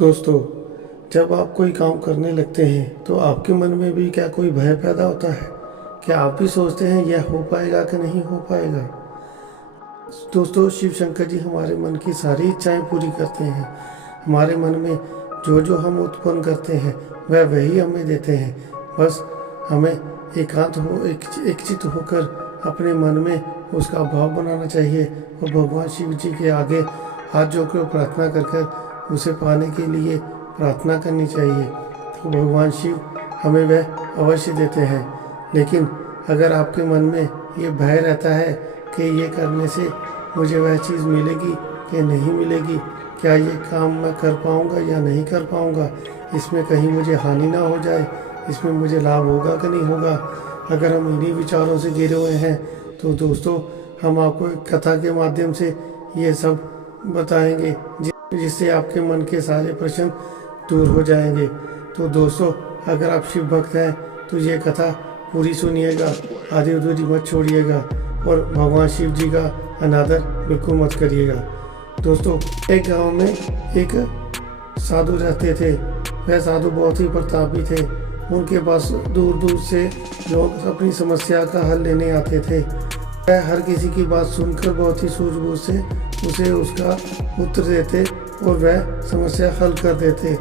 दोस्तों, जब आप कोई काम करने लगते हैं तो आपके मन में भी क्या कोई भय पैदा होता है? क्या आप भी सोचते हैं यह हो पाएगा कि नहीं हो पाएगा? दोस्तों, शिव शंकर जी हमारे मन की सारी इच्छाएं पूरी करते हैं। हमारे मन में जो जो हम उत्पन्न करते हैं वह वही हमें देते हैं। बस हमें एकचित्त होकर अपने मन में उसका भाव बनाना चाहिए और भगवान शिव जी के आगे हाथ जोड़कर प्रार्थना कर कर उसे पाने के लिए प्रार्थना करनी चाहिए। तो भगवान शिव हमें वह अवश्य देते हैं। लेकिन अगर आपके मन में ये भय रहता है कि ये करने से मुझे वह चीज़ मिलेगी कि नहीं मिलेगी, क्या ये काम मैं कर पाऊँगा या नहीं कर पाऊँगा, इसमें कहीं मुझे हानि ना हो जाए, इसमें मुझे लाभ होगा कि नहीं होगा, अगर हम इन्हीं विचारों से घिरे हुए हैं तो दोस्तों हम आपको एक कथा के माध्यम से ये सब बताएंगे जिससे आपके मन के सारे प्रश्न दूर हो जाएंगे। तो दोस्तों, अगर आप शिव भक्त हैं तो ये कथा पूरी सुनिएगा, आधी अधूरी मत छोड़िएगा और भगवान शिव जी का अनादर बिल्कुल मत करिएगा। दोस्तों, एक गांव में एक साधु रहते थे। वह साधु बहुत ही प्रतापी थे। उनके पास दूर दूर से लोग अपनी समस्या का हल लेने आते थे। वह हर किसी की बात सुनकर बहुत ही सूझबूझ से उसे उसका उत्तर देते और वह समस्या हल कर देते।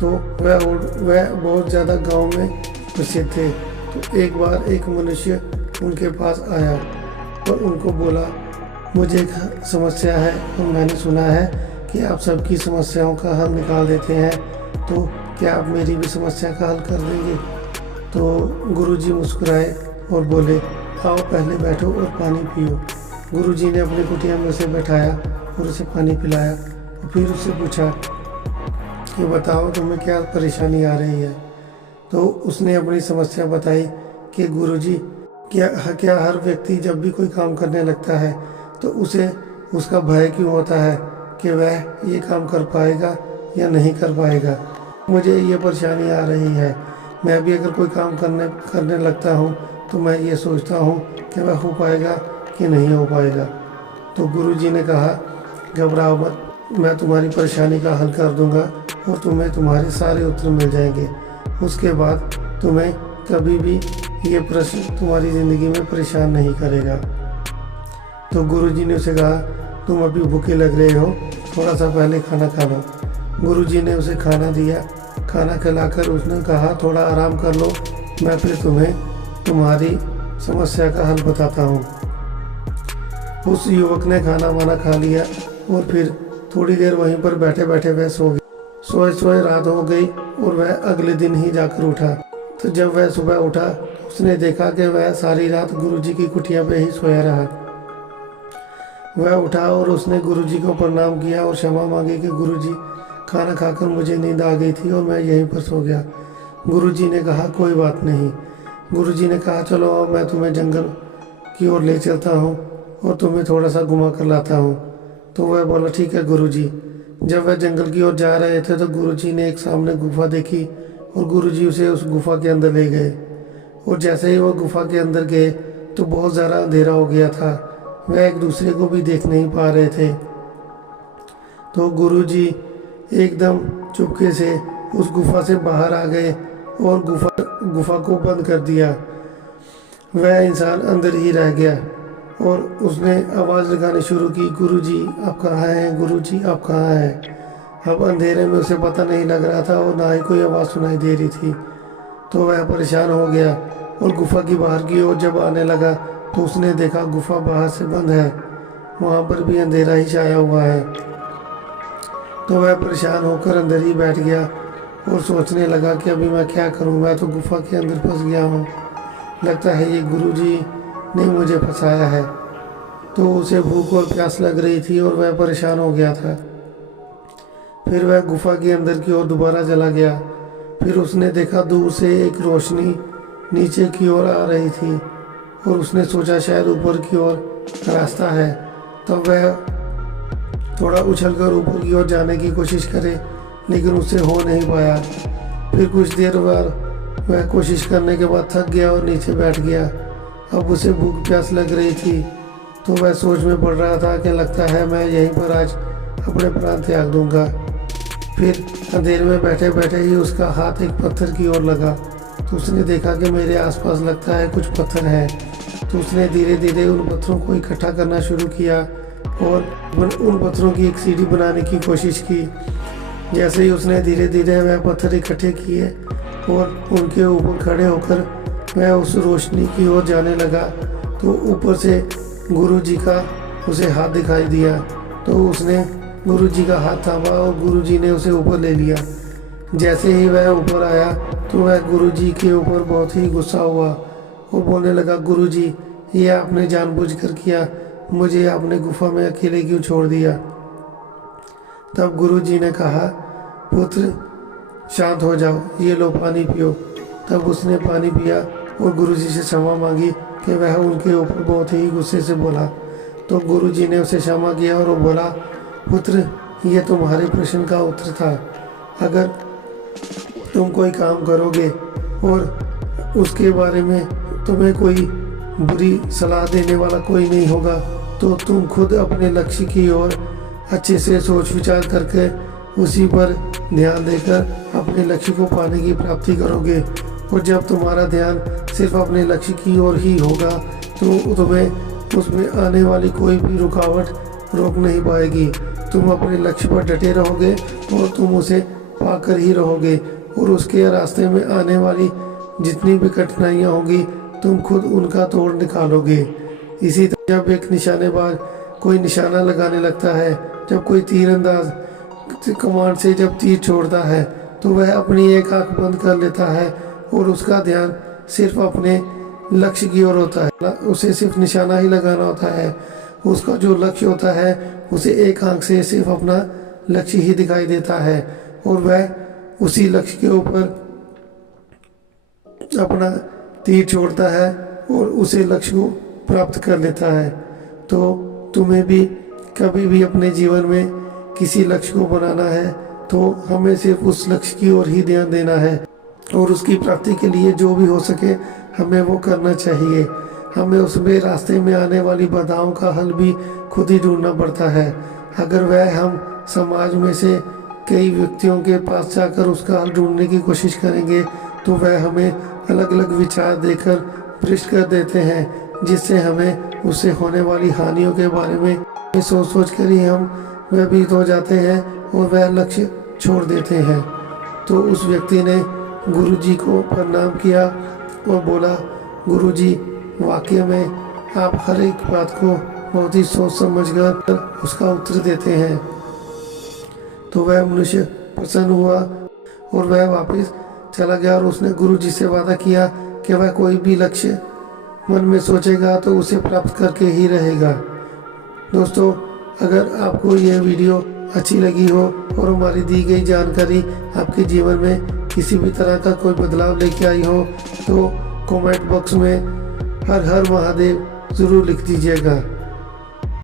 तो वह बहुत ज़्यादा गांव में प्रसिद्ध थे। तो एक बार एक मनुष्य उनके पास आया और उनको बोला, मुझे एक समस्या है और मैंने सुना है कि आप सबकी समस्याओं का हल निकाल देते हैं, तो क्या आप मेरी भी समस्या का हल कर देंगे? तो गुरुजी मुस्कुराए और बोले, आओ पहले बैठो और पानी पियो। गुरुजी ने अपनी कुटिया में उसे बैठाया और उसे पानी पिलाया और फिर उससे पूछा कि बताओ तुम्हें क्या परेशानी आ रही है। तो उसने अपनी समस्या बताई कि गुरुजी, क्या हर व्यक्ति जब भी कोई काम करने लगता है तो उसे उसका भय क्यों होता है कि वह ये काम कर पाएगा या नहीं कर पाएगा? मुझे ये परेशानी आ रही है। मैं भी अगर कोई काम करने लगता हूँ तो मैं ये सोचता हूँ कि वह हो पाएगा कि नहीं हो पाएगा। तो गुरुजी ने कहा, घबराओ मत, मैं तुम्हारी परेशानी का हल कर दूंगा और तुम्हें तुम्हारे सारे उत्तर मिल जाएंगे। उसके बाद तुम्हें कभी भी ये प्रश्न तुम्हारी ज़िंदगी में परेशान नहीं करेगा। तो गुरुजी ने उसे कहा, तुम अभी भूखे लग रहे हो, थोड़ा सा पहले खाना खा लो। गुरुजी ने उसे खाना दिया। खाना खिलाकर उसने कहा, थोड़ा आराम कर लो, मैं फिर तुम्हें तुम्हारी समस्या का हल बताता हूँ। उस युवक ने खाना वाना खा लिया और फिर थोड़ी देर वहीं पर बैठे बैठे वह सो गया। सोए रात हो गई और वह अगले दिन ही जाकर उठा। तो जब वह सुबह उठा उसने देखा कि वह सारी रात गुरुजी की कुटिया पे ही सोया रहा। वह उठा और उसने गुरुजी को प्रणाम किया और क्षमा मांगी कि गुरुजी, खाना खाकर मुझे नींद आ गई थी और मैं यहीं पर सो गया। गुरुजी ने कहा, कोई बात नहीं। गुरुजी ने कहा, चलो अब मैं तुम्हें जंगल की ओर ले चलता हूँ और तुम्हें थोड़ा सा घुमा कर लाता हूँ। तो वह बोला, ठीक है गुरुजी। जब वह जंगल की ओर जा रहे थे तो गुरुजी ने एक सामने गुफा देखी और गुरुजी उसे उस गुफा के अंदर ले गए। और जैसे ही वह गुफा के अंदर गए तो बहुत ज़्यादा अंधेरा हो गया था। वह एक दूसरे को भी देख नहीं पा रहे थे। तो गुरुजी एकदम चुपके से उस गुफा से बाहर आ गए और गुफा को बंद कर दिया। वह इंसान अंदर ही रह गया और उसने आवाज़ लगानी शुरू की, गुरुजी आप कहाँ हैं, गुरुजी आप कहाँ हैं। अब अंधेरे में उसे पता नहीं लग रहा था और ना ही कोई आवाज़ सुनाई दे रही थी। तो वह परेशान हो गया और गुफा की बाहर की ओर जब आने लगा तो उसने देखा गुफा बाहर से बंद है, वहाँ पर भी अंधेरा ही छाया हुआ है। तो वह परेशान होकर अंदर ही बैठ गया और सोचने लगा कि अभी मैं क्या करूं, मैं तो गुफा के अंदर फंस गया हूं, लगता है ये गुरुजी ने मुझे फंसाया है। तो उसे भूख और प्यास लग रही थी और वह परेशान हो गया था। फिर वह गुफा के अंदर की ओर दोबारा चला गया। फिर उसने देखा दूर से एक रोशनी नीचे की ओर आ रही थी और उसने सोचा शायद ऊपर की ओर रास्ता है। तो वह थोड़ा उछलकर ऊपर की ओर जाने की कोशिश करे, लेकिन उससे हो नहीं पाया। फिर कुछ देर बाद वह कोशिश करने के बाद थक गया और नीचे बैठ गया। अब उसे भूख प्यास लग रही थी तो वह सोच में पड़ रहा था कि लगता है मैं यहीं पर आज अपने प्राण त्याग दूंगा। फिर अंधेरे में बैठे बैठे ही उसका हाथ एक पत्थर की ओर लगा। तो उसने देखा कि मेरे आसपास लगता है कुछ पत्थर है। तो उसने धीरे धीरे उन पत्थरों को इकट्ठा करना शुरू किया और उन पत्थरों की एक सीढ़ी बनाने की कोशिश की। जैसे ही उसने धीरे धीरे वह पत्थर इकट्ठे किए और उनके ऊपर खड़े होकर वह उस रोशनी की ओर जाने लगा, तो ऊपर से गुरुजी का उसे हाथ दिखाई दिया। तो उसने गुरुजी का हाथ थामा और गुरुजी ने उसे ऊपर ले लिया। जैसे ही वह ऊपर आया तो वह गुरुजी के ऊपर बहुत ही गुस्सा हुआ और बोलने लगा, गुरुजी, ये आपने जानबूझकर किया, मुझे आपने गुफा में अकेले क्यों छोड़ दिया। तब गुरुजी ने कहा, पुत्र शांत हो जाओ, ये लो पानी पियो। तब उसने पानी पिया और गुरुजी से क्षमा मांगी कि वह उनके ऊपर बहुत ही गुस्से से बोला। तो गुरुजी ने उसे क्षमा किया और वो बोला, पुत्र, ये तुम्हारे प्रश्न का उत्तर था। अगर तुम कोई काम करोगे और उसके बारे में तुम्हें कोई बुरी सलाह देने वाला कोई नहीं होगा, तो तुम खुद अपने लक्ष्य की ओर अच्छे से सोच विचार करके उसी पर ध्यान देकर अपने लक्ष्य को पाने की प्राप्ति करोगे। और जब तुम्हारा ध्यान सिर्फ अपने लक्ष्य की ओर ही होगा तो तुम्हें उसमें आने वाली कोई भी रुकावट रोक नहीं पाएगी। तुम अपने लक्ष्य पर डटे रहोगे और तुम उसे पाकर ही रहोगे, और उसके रास्ते में आने वाली जितनी भी कठिनाइयाँ होंगी तुम खुद उनका तोड़ निकालोगे। इसी तरह जब एक निशानेबाज कोई निशाना लगाने लगता है, जब कोई तीरंदाज कमांड से जब तीर छोड़ता है, तो वह अपनी एक आंख बंद कर लेता है और उसका ध्यान सिर्फ अपने लक्ष्य की ओर होता है। उसे सिर्फ निशाना ही लगाना होता है। उसका जो लक्ष्य होता है उसे एक आंख से सिर्फ अपना लक्ष्य ही दिखाई देता है और वह उसी लक्ष्य के ऊपर अपना तीर छोड़ता है और उसे लक्ष्य को प्राप्त कर लेता है। तो तुम्हें भी कभी भी अपने जीवन में किसी लक्ष्य को बनाना है तो हमें सिर्फ उस लक्ष्य की ओर ही ध्यान देना है और उसकी प्राप्ति के लिए जो भी हो सके हमें वो करना चाहिए। हमें उसमें रास्ते में आने वाली बाधाओं का हल भी खुद ही ढूंढना पड़ता है। अगर वह हम समाज में से कई व्यक्तियों के पास जाकर उसका हल ढूंढने की कोशिश करेंगे तो वह हमें अलग अलग विचार देकर भ्रष्ट कर देते हैं, जिससे हमें उससे होने वाली हानियों के बारे में सोच सोच कर ही हम भयभीत हो जाते हैं और वह लक्ष्य छोड़ देते हैं। तो उस व्यक्ति ने गुरुजी को प्रणाम किया और बोला, गुरुजी, वाकई में आप हर एक बात को बहुत ही सोच समझकर उसका उत्तर देते हैं। तो वह मनुष्य प्रसन्न हुआ और वह वापस चला गया और उसने गुरुजी से वादा किया कि वह कोई भी लक्ष्य मन में सोचेगा तो उसे प्राप्त करके ही रहेगा। दोस्तों, अगर आपको यह वीडियो अच्छी लगी हो और हमारी दी गई जानकारी आपके जीवन में किसी भी तरह का कोई बदलाव लेके आई हो तो कमेंट बॉक्स में हर हर महादेव ज़रूर लिख दीजिएगा।